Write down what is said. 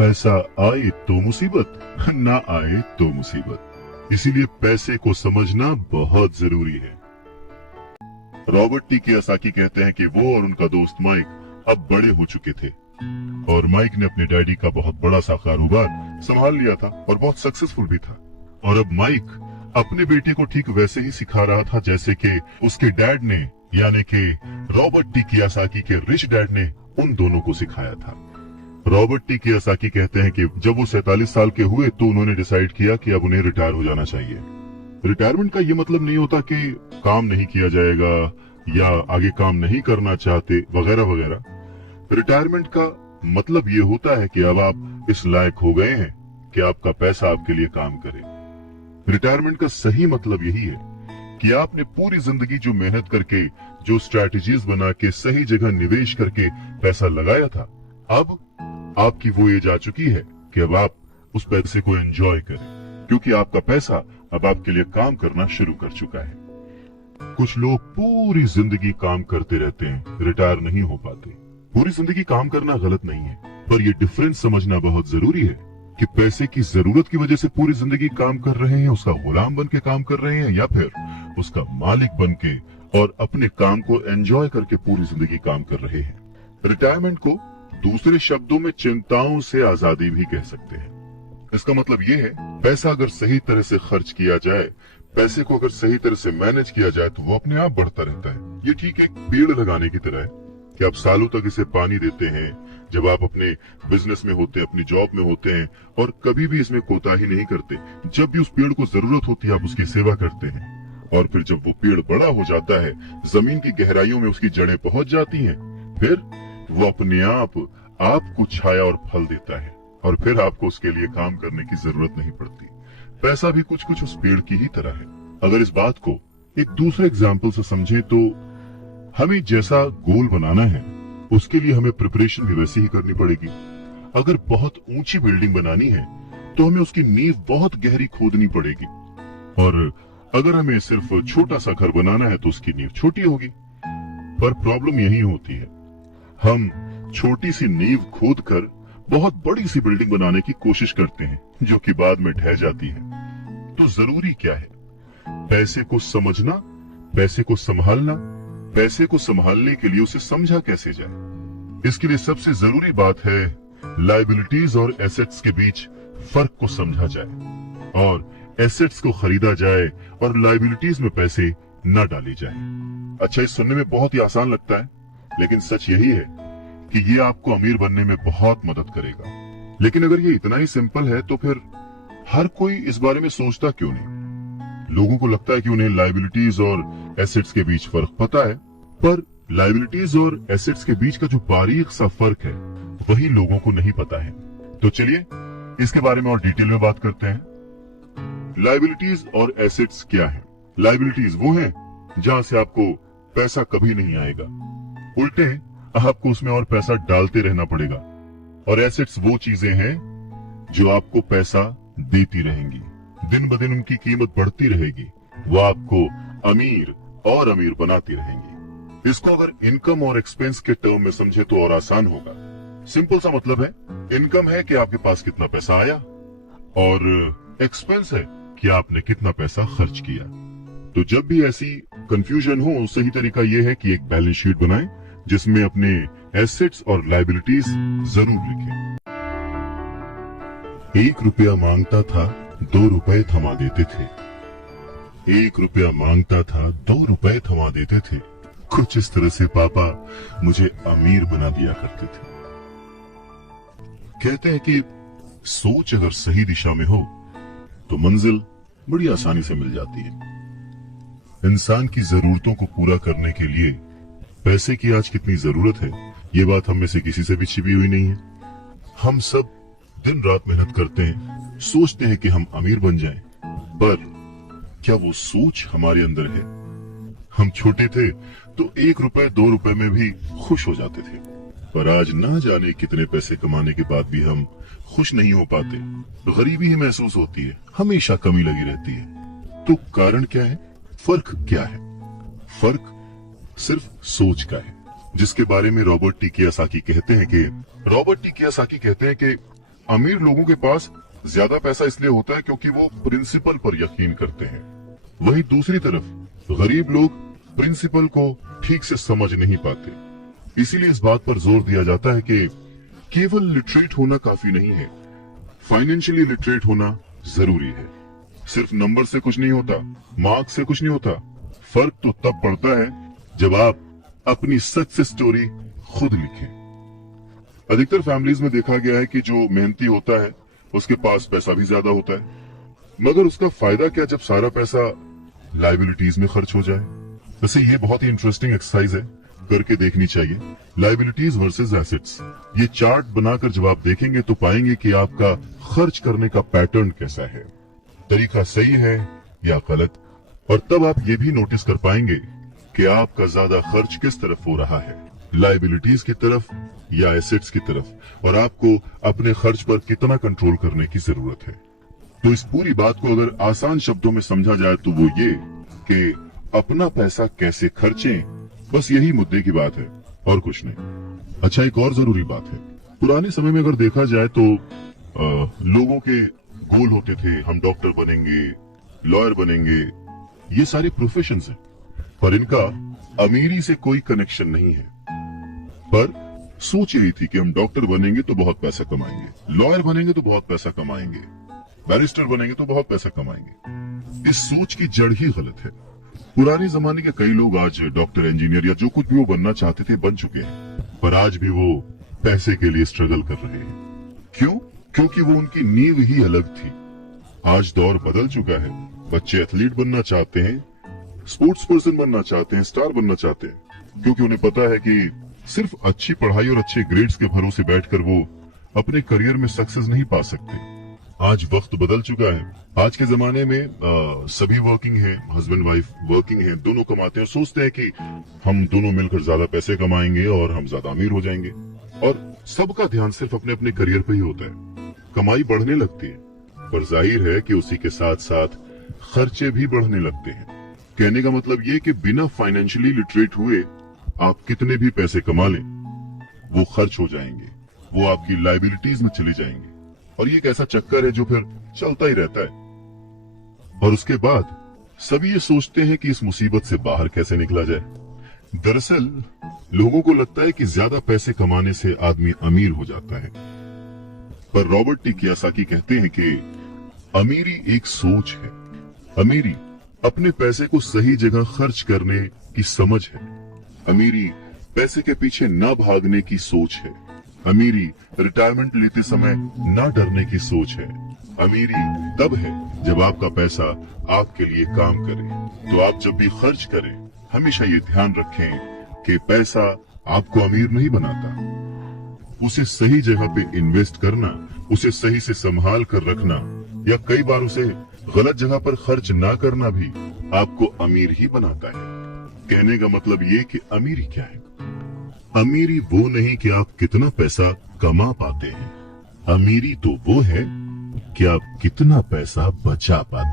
पैसा आए तो मुसीबत, ना आए तो मुसीबत। इसीलिए पैसे को समझना बहुत जरूरी है। रॉबर्ट टी कियोसाकी कहते हैं कि वो और उनका दोस्त माइक अब बड़े हो चुके थे और माइक ने अपने डैडी का बहुत बड़ा सा कारोबार संभाल लिया था और बहुत सक्सेसफुल भी था। और अब माइक अपने बेटे को ठीक वैसे ही सिखा रहा था जैसे कि उसके डैड ने, यानी कि रॉबर्ट टी कियोसाकी के रिच डैड ने उन दोनों को सिखाया था। रॉबर्ट टी कियोसाकी कहते हैं कि जब वो 47 साल के हुए तो उन्होंने डिसाइड किया कि अब उन्हें रिटायर हो जाना चाहिए। रिटायरमेंट का ये मतलब नहीं होता कि काम नहीं किया जाएगा या आगे काम नहीं करना चाहते वगैरह वगैरह। रिटायरमेंट का मतलब ये होता है कि अब आप इस लायक हो गए हैं कि आपका पैसा आपके लिए काम करे। रिटायरमेंट का सही मतलब यही है कि आपने पूरी जिंदगी जो मेहनत करके, जो स्ट्रैटेजीज बना के, सही जगह निवेश करके पैसा लगाया था, अब आपकी वो एज आ चुकी है कि अब आप उस पैसे को एंजॉय करें, क्योंकि आपका पैसा अब आपके लिए काम करना शुरू कर चुका है। कुछ लोग पूरी जिंदगी काम करते रहते हैं, रिटायर नहीं हो पाते। पूरी जिंदगी काम करना गलत नहीं है, पर यह डिफरेंस समझना बहुत जरूरी है कि पैसे की जरूरत की वजह से पूरी जिंदगी काम कर रहे हैं, उसका गुलाम बन के काम कर रहे हैं, या फिर उसका मालिक बन के और अपने काम को एंजॉय करके पूरी जिंदगी काम कर रहे हैं। रिटायरमेंट को दूसरे शब्दों में चिंताओं से आजादी भी कह सकते हैं। इसका मतलब ये है, पैसा अगर सही तरह से खर्च किया जाए, पैसे को अगर सही तरह से मैनेज किया जाए तो वो अपने आप बढ़ता रहता है। ये ठीक एक पेड़ लगाने की तरह है कि आप सालों तक इसे पानी देते हैं। जब आप अपने बिजनेस में होते हैं, अपनी जॉब में होते हैं और कभी भी इसमें कोताही नहीं करते, जब भी उस पेड़ को जरूरत होती है आप उसकी सेवा करते हैं। और फिर जब वो पेड़ बड़ा हो जाता है, जमीन की गहराइयों में उसकी जड़ें पहुंच जाती हैं, फिर वो अपने आप आपको छाया और फल देता है और फिर आपको उसके लिए काम करने की जरूरत नहीं पड़ती। पैसा भी कुछ कुछ उस पेड़ की ही तरह है। अगर इस बात को एक दूसरे एग्जाम्पल से समझे तो हमें जैसा गोल बनाना है उसके लिए हमें प्रिपरेशन भी वैसी ही करनी पड़ेगी। अगर बहुत ऊंची बिल्डिंग बनानी है तो हमें उसकी नींव बहुत गहरी खोदनी पड़ेगी, और अगर हमें सिर्फ छोटा सा घर बनाना है तो उसकी नींव छोटी होगी। पर प्रॉब्लम यही होती है, हम छोटी सी नींव खोद कर बहुत बड़ी सी बिल्डिंग बनाने की कोशिश करते हैं जो कि बाद में ढह जाती है। तो जरूरी क्या है? पैसे को समझना, पैसे को संभालना। पैसे को संभालने के लिए उसे समझा कैसे जाए, इसके लिए सबसे जरूरी बात है लायबिलिटीज और एसेट्स के बीच फर्क को समझा जाए और एसेट्स को खरीदा जाए और लायबिलिटीज में पैसे न डाले जाए। अच्छा, इस सुनने में बहुत ही आसान लगता है, लेकिन सच यही है कि ये आपको अमीर बनने में बहुत मदद करेगा। लेकिन अगर ये इतना ही सिंपल है तो फिर हर कोई इस बारे में सोचता क्यों नहीं? लोगों को लगता है कि उन्हें लायबिलिटीज और एसेट्स के बीच फर्क पता है, पर लायबिलिटीज और एसेट्स के बीच का जो बारीक सा फर्क है वही लोगों को नहीं पता है। तो चलिए इसके बारे में और डिटेल में बात करते हैं। लायबिलिटीज और एसेट्स क्या है? लायबिलिटीज वो है जहां से आपको पैसा कभी नहीं आएगा, उल्टे आपको उसमें और पैसा डालते रहना पड़ेगा। और एसेट्स वो चीजें हैं जो आपको पैसा देती रहेंगी, दिन ब दिन उनकी कीमत बढ़ती रहेगी, वो आपको अमीर और अमीर बनाती रहेंगी। इसको अगर इनकम और एक्सपेंस के टर्म में समझे तो और आसान होगा। सिंपल सा मतलब है, इनकम है कि आपके पास कितना पैसा आया और एक्सपेंस है कि आपने कितना पैसा खर्च किया। तो जब भी ऐसी कंफ्यूजन हो, सही तरीका यह है कि एक बैलेंस शीट बनाएं जिसमें अपने एसेट्स और लायबिलिटीज जरूर लिखें। 1 रुपया मांगता था 2 रुपए थमा देते थे। 1 रुपया मांगता था 2 रुपए थमा देते थे। कुछ इस तरह से पापा मुझे अमीर बना दिया करते थे। कहते हैं कि सोच अगर सही दिशा में हो तो मंजिल बड़ी आसानी से मिल जाती है। इंसान की जरूरतों को पूरा करने के लिए पैसे की आज कितनी जरूरत है, ये बात हम में से किसी से भी छिपी हुई नहीं है। हम सब दिन रात मेहनत करते हैं, सोचते हैं कि हम अमीर बन जाएं, पर क्या वो सोच हमारे अंदर है? हम छोटे थे तो 1 रुपए 2 रुपए में भी खुश हो जाते थे, पर आज ना जाने कितने पैसे कमाने के बाद भी हम खुश नहीं हो पाते। गरीबी ही महसूस होती है, हमेशा कमी लगी रहती है। तो कारण क्या है? फर्क क्या है? फर्क सिर्फ सोच का है, जिसके बारे में रॉबर्ट टी कियोसाकी कहते हैं कि अमीर लोगों के पास ज्यादा पैसा इसलिए होता है क्योंकि वो प्रिंसिपल पर यकीन करते हैं। वहीं दूसरी तरफ गरीब लोग प्रिंसिपल को ठीक से समझ नहीं पाते। इसीलिए इस बात पर जोर दिया जाता है कि केवल लिटरेट होना काफी नहीं है, फाइनेंशियली लिटरेट होना जरूरी है। सिर्फ नंबर से कुछ नहीं होता, मार्क्स से कुछ नहीं होता। फर्क तो तब पड़ता है जब आप अपनी सक्सेस स्टोरी खुद लिखें। अधिकतर फैमिलीज में देखा गया है कि जो मेहनती होता है उसके पास पैसा भी ज्यादा होता है, मगर उसका फायदा क्या जब सारा पैसा लाइबिलिटीज में खर्च हो जाए। वैसे ये बहुत ही इंटरेस्टिंग एक्सरसाइज है, करके देखनी चाहिए। लाइबिलिटीज वर्सेस एसेट्स, ये चार्ट बनाकर जब आप देखेंगे तो पाएंगे कि आपका खर्च करने का पैटर्न कैसा है, तरीका सही है या गलत। और तब आप ये भी नोटिस कर पाएंगे कि आपका ज्यादा खर्च किस तरफ हो रहा है, लाइबिलिटीज की तरफ या एसेट्स की तरफ, और आपको अपने खर्च पर कितना कंट्रोल करने की जरूरत है। तो इस पूरी बात को अगर आसान शब्दों में समझा जाए तो वो ये कि अपना पैसा कैसे खर्चें, बस यही मुद्दे की बात है और कुछ नहीं। अच्छा, एक और जरूरी बात है, पुराने समय में अगर देखा जाए तो लोगों के गोल होते थे, हम डॉक्टर बनेंगे, लॉयर बनेंगे, ये सारे प्रोफेशंस हैं, पर इनका अमीरी से कोई कनेक्शन नहीं है। पर सोच यही थी कि हम डॉक्टर बनेंगे तो बहुत पैसा कमाएंगे, लॉयर बनेंगे तो बहुत पैसा कमाएंगे, बैरिस्टर बनेंगे तो बहुत पैसा कमाएंगे। इस सोच की जड़ ही गलत है। पुराने जमाने के कई लोग आज डॉक्टर, इंजीनियर या जो कुछ भी वो बनना चाहते थे बन चुके हैं, पर आज भी वो पैसे के लिए स्ट्रगल कर रहे हैं। क्यों? क्योंकि वो उनकी नींव ही अलग थी। आज दौर बदल चुका है, बच्चे एथलीट बनना चाहते हैं, स्पोर्ट्स पर्सन बनना चाहते हैं, स्टार बनना चाहते हैं, क्योंकि उन्हें पता है कि सिर्फ अच्छी पढ़ाई और अच्छे ग्रेड्स के भरोसे बैठकर वो अपने करियर में सक्सेस नहीं पा सकते। आज वक्त बदल चुका है। आज के जमाने में सभी वर्किंग हैं, हस्बैंड वाइफ वर्किंग हैं, दोनों कमाते हैं, सोचते हैं कि हम दोनों मिलकर ज्यादा पैसे कमाएंगे और हम ज्यादा अमीर हो जाएंगे। और सबका ध्यान सिर्फ अपने अपने करियर पे ही होता है। कमाई बढ़ने लगती है, पर जाहिर है कि उसी के साथ साथ खर्चे भी बढ़ने लगते हैं। कहने का मतलब ये कि बिना फाइनेंशियली लिटरेट हुए आप कितने भी पैसे कमा लें, वो खर्च हो जाएंगे, वो आपकी लाइबिलिटीज में चली जाएंगे, और ये एक ऐसा चक्कर है जो फिर चलता ही रहता है। और उसके बाद सभी ये सोचते हैं कि इस मुसीबत से बाहर कैसे निकला जाए। दरअसल लोगों को लगता है कि ज्यादा पैसे कमाने से आदमी अमीर हो जाता है, पर रॉबर्ट टी कियोसाकी कहते हैं कि अमीरी एक सोच है। अमीरी अपने पैसे को सही जगह खर्च करने की समझ है। अमीरी पैसे के पीछे न भागने की सोच है। अमीरी रिटायरमेंट लेते समय न डरने की सोच है। अमीरी तब है जब आपका पैसा आपके लिए काम करे। तो आप जब भी खर्च करें, हमेशा ये ध्यान रखें कि पैसा आपको अमीर नहीं बनाता। उसे सही जगह पे इन्वेस्ट करना, उसे सही से संभाल कर रखना, या कई बार उसे गलत जगह पर खर्च ना करना भी आपको अमीर ही बनाता है। कहने का मतलब ये कि अमीरी क्या है? अमीरी वो नहीं कि आप कितना पैसा कमा पाते हैं, अमीरी तो वो है कि आप कितना पैसा बचा पाते हैं।